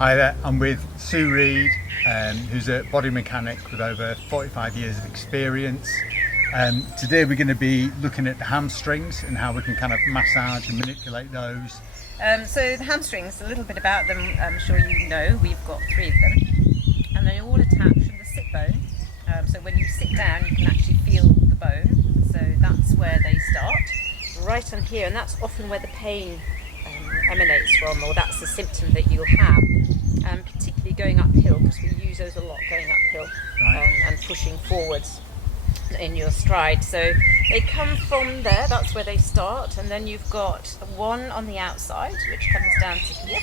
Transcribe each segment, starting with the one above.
Hi there, I'm with Sue Reed, who's a body mechanic with over 45 years of experience. Today we're going to be looking at the hamstrings and how we can kind of massage and manipulate those. So the hamstrings, a little bit about them, I'm sure you know, we've got 3 of them, and they're all attached from the sit bone. So when you sit down you can actually feel the bone, so that's where they start, right on here, and that's often where the pain emanates from, or that's the symptom that you'll have, particularly going uphill, because we use those a lot going uphill. Right. And pushing forwards in your stride. So they come from there, that's where they start, and then you've got one on the outside which comes down to here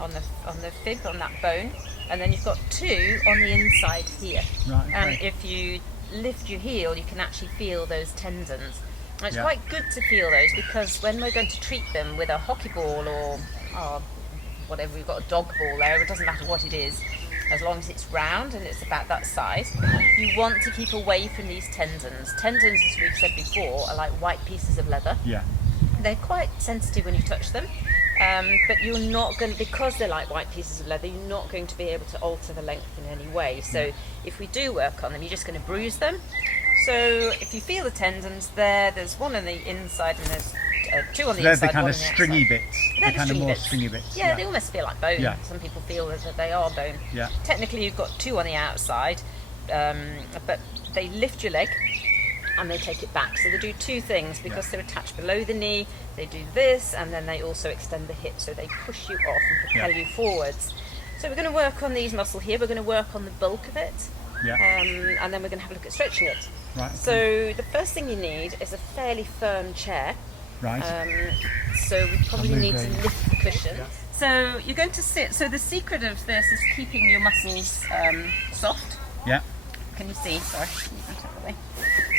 on the fib, on that bone, and then you've got 2 on the inside here. Right, okay. And if you lift your heel you can actually feel those tendons. And it's Yeah. quite good to feel those, because when we're going to treat them with a hockey ball or whatever, we've got a dog ball there, it doesn't matter what it is, as long as it's round and it's about that size, you want to keep away from these tendons. Tendons, as we've said before, are like white pieces of leather. Yeah. They're quite sensitive when you touch them, but you're not going to, because they're like white pieces of leather, you're not going to be able to alter the length in any way. So if we do work on them, you're just going to bruise them. So if you feel the tendons there's one on the inside and there's 2 on the They're inside. the kind one of on the stringy outside. bits. They're The kind of more stringy bits. Yeah, they almost feel like bone. Yeah. Some people feel that they are bone. Yeah. Technically you've got 2 on the outside, but they lift your leg and they take it back. So they do 2 things, because they're attached below the knee, they do this, and then they also extend the hip, so they push you off and propel you forwards. So we're going to work on these muscles here, we're going to work on the bulk of it, Yeah. and then we're going to have a look at stretching it. Right. Okay. So the first thing you need is a fairly firm chair. Right. So we probably move need to the- lift the cushion. Yeah. So you're going to sit. So the secret of this is keeping your muscles soft. Yeah. Can you see? Sorry.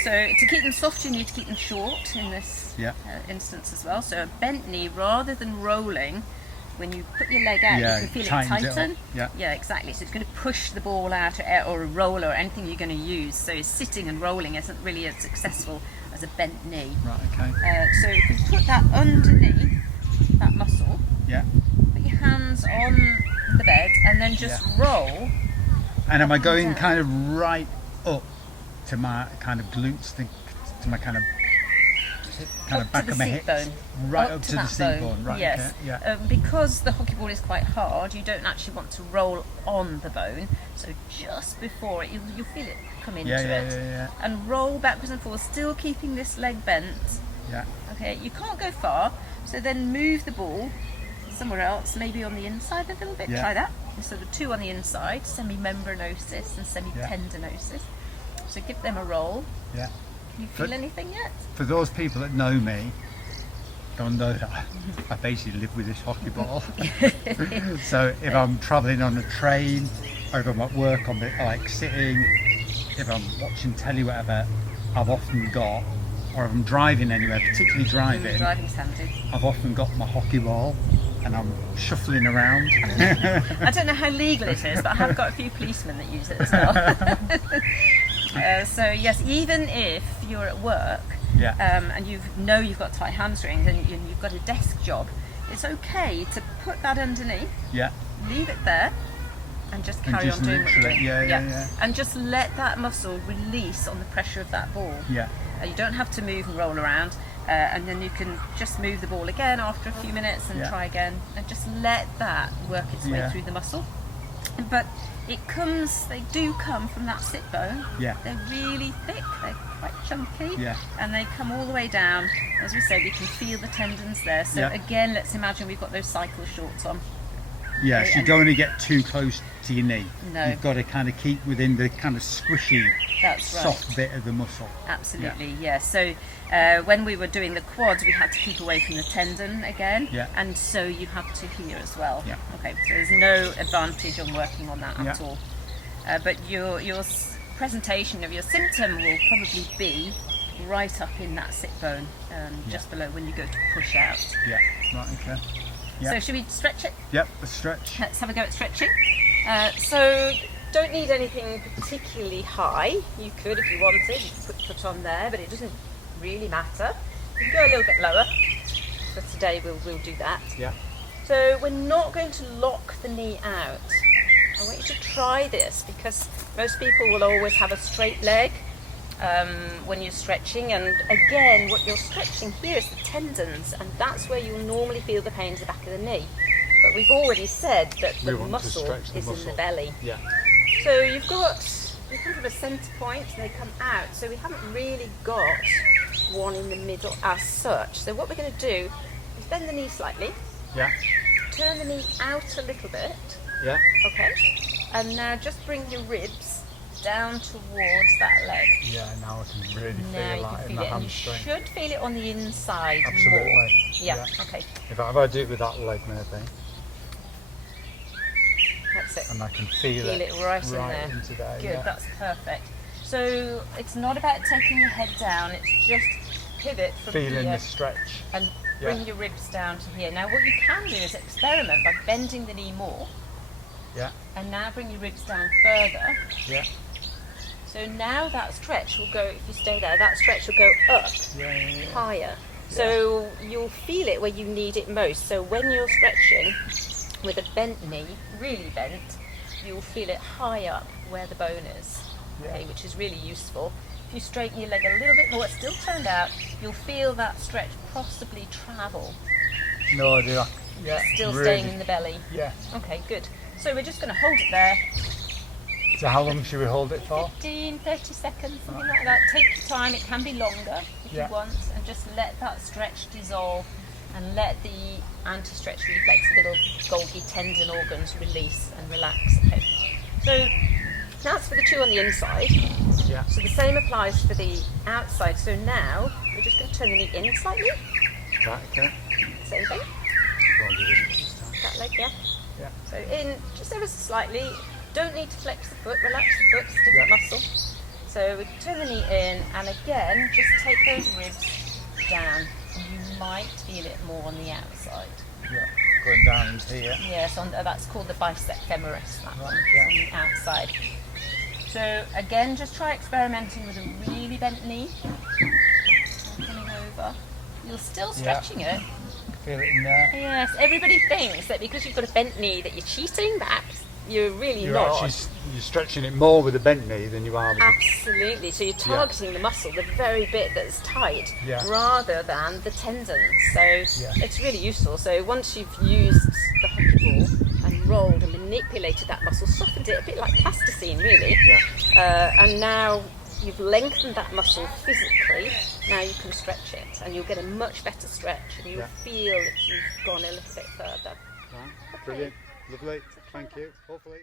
So to keep them soft, you need to keep them short in this instance as well. So a bent knee, rather than rolling, when you put your leg out, Yeah, you can feel it tightens it up. tighten. Yeah. Exactly. So it's going to push the ball out, or a roller, or anything you're going to use. So sitting and rolling isn't really as successful as a bent knee. Right. Okay. So if you put that underneath that muscle, Yeah. put your hands on the bed, and then just roll. And am I going down. kind of right up to my kind of glutes, to my kind of Up back to of the my seat hips, bone. right up to the that seat bone, right? Yes. Okay. Yeah. Because the hockey ball is quite hard, you don't actually want to roll on the bone. So just before it, you'll feel it come into it, Yeah. and roll backwards and forwards, still keeping this leg bent. Yeah. Okay, you can't go far, so then move the ball somewhere else, maybe on the inside a little bit. Yeah. Try that. So the 2 on the inside, semimembranosus and semitendinosus. So give them a roll. Yeah. Can you feel anything yet? For those people that know me, don't know that I basically live with this hockey ball. So if I'm travelling on a train, or if I'm at work on like sitting, if I'm watching telly, whatever, I've often got, or if I'm driving anywhere, particularly driving, Driving's handy. I've often got my hockey ball and I'm shuffling around. I don't know how legal it is, but I have got a few policemen that use it as well. So yes, even if you're at work and you've got tight hamstrings and you've got a desk job, it's okay to put that underneath, Yeah. leave it there, and just carry just on doing what you're literally- doing. yeah. And just let that muscle release on the pressure of that ball. Yeah. You don't have to move and roll around, and then you can just move the ball again after a few minutes and try again, and just let that work its way through the muscle. But they do come from that sit bone. Yeah. They're really thick, they're quite chunky, Yeah. and they come all the way down. As we said, we can feel the tendons there. So again, let's imagine we've got those cycle shorts on. Yeah, so you don't want to get too close to your knee. No. You've got to kind of keep within the kind of squishy, That's right. soft bit of the muscle. Absolutely, yes. So when we were doing the quads, we had to keep away from the tendon again, and so you have to here as well. Yeah. Okay, so there's no advantage on working on that at all. But your presentation of your symptom will probably be right up in that sit bone, just below when you go to push out. Yeah, right, okay. Yeah. So should we stretch it? Yep, a stretch. Let's have a go at stretching. So don't need anything particularly high. You could, if you wanted, you could put on there, but it doesn't really matter. You can go a little bit lower. For today, we'll do that. Yeah. So we're not going to lock the knee out. I want you to try this because most people will always have a straight leg when you're stretching, and again what you're stretching here is the tendons, and that's where you'll normally feel the pain in the back of the knee. But we've already said that the muscle is in the belly. Yeah. So you come from a centre point and they come out, so we haven't really got one in the middle as such. So what we're going to do is bend the knee slightly, Yeah. turn the knee out a little bit, Yeah. okay, and now just bring your ribs down towards that leg. Yeah, now I can really Now feel you that can in feel the it, and you hamstring. should feel it on the inside more. Absolutely. Yeah, okay, If I do it with that leg maybe, that's it. and I can feel it right in there. into there. Good, Yeah. that's perfect. So it's not about taking your head down, it's just pivot from Feeling here the stretch. and bring your ribs down to here. Now what you can do is experiment by bending the knee more, Yeah. and now bring your ribs down further. Yeah. So now that stretch will go, if you stay there, that stretch will go up Yeah. higher. So you'll feel it where you need it most. So when you're stretching with a bent knee, really bent, you'll feel it high up where the bone is, okay, which is really useful. If you straighten your leg a little bit more, it's still turned out, you'll feel that stretch possibly travel. No idea. Yeah. Still really. staying in the belly. Yeah. Okay, good. So we're just going to hold it there. So how long should we hold it for? 15, 30 seconds, something like that. Take your time, it can be longer if you want, and just let that stretch dissolve and let the anti-stretch reflex, little Golgi tendon organs release and relax. Okay. So that's for the two on the inside. Yeah. So the same applies for the outside. So now we're just going to turn the knee in slightly. Right, okay. Same thing. Go on, do this. That leg, yeah. Yeah. So in just ever so slightly. Don't need to flex the foot, relax the foot, stiff the muscle. So we turn the knee in, and again, just take those ribs down. And you might feel it more on the outside. Yeah. Going down into here. Yes, that's called the bicep femoris, that one, yeah. on the outside. So again, just try experimenting with a really bent knee. And coming over. You're still stretching it. Feel it in there. Yes, everybody thinks that because you've got a bent knee that you're cheating back. You're really not. You're stretching it more with a bent knee than you are with Absolutely. So you're targeting the muscle, the very bit that's tight, rather than the tendons. So it's really useful. So once you've used the hockey ball and rolled and manipulated that muscle, softened it a bit like plasticine, really. And now you've lengthened that muscle physically. Now you can stretch it, and you'll get a much better stretch, and you'll feel that you've gone a little bit further. Right. Brilliant. Lovely. Thank you. Hopefully.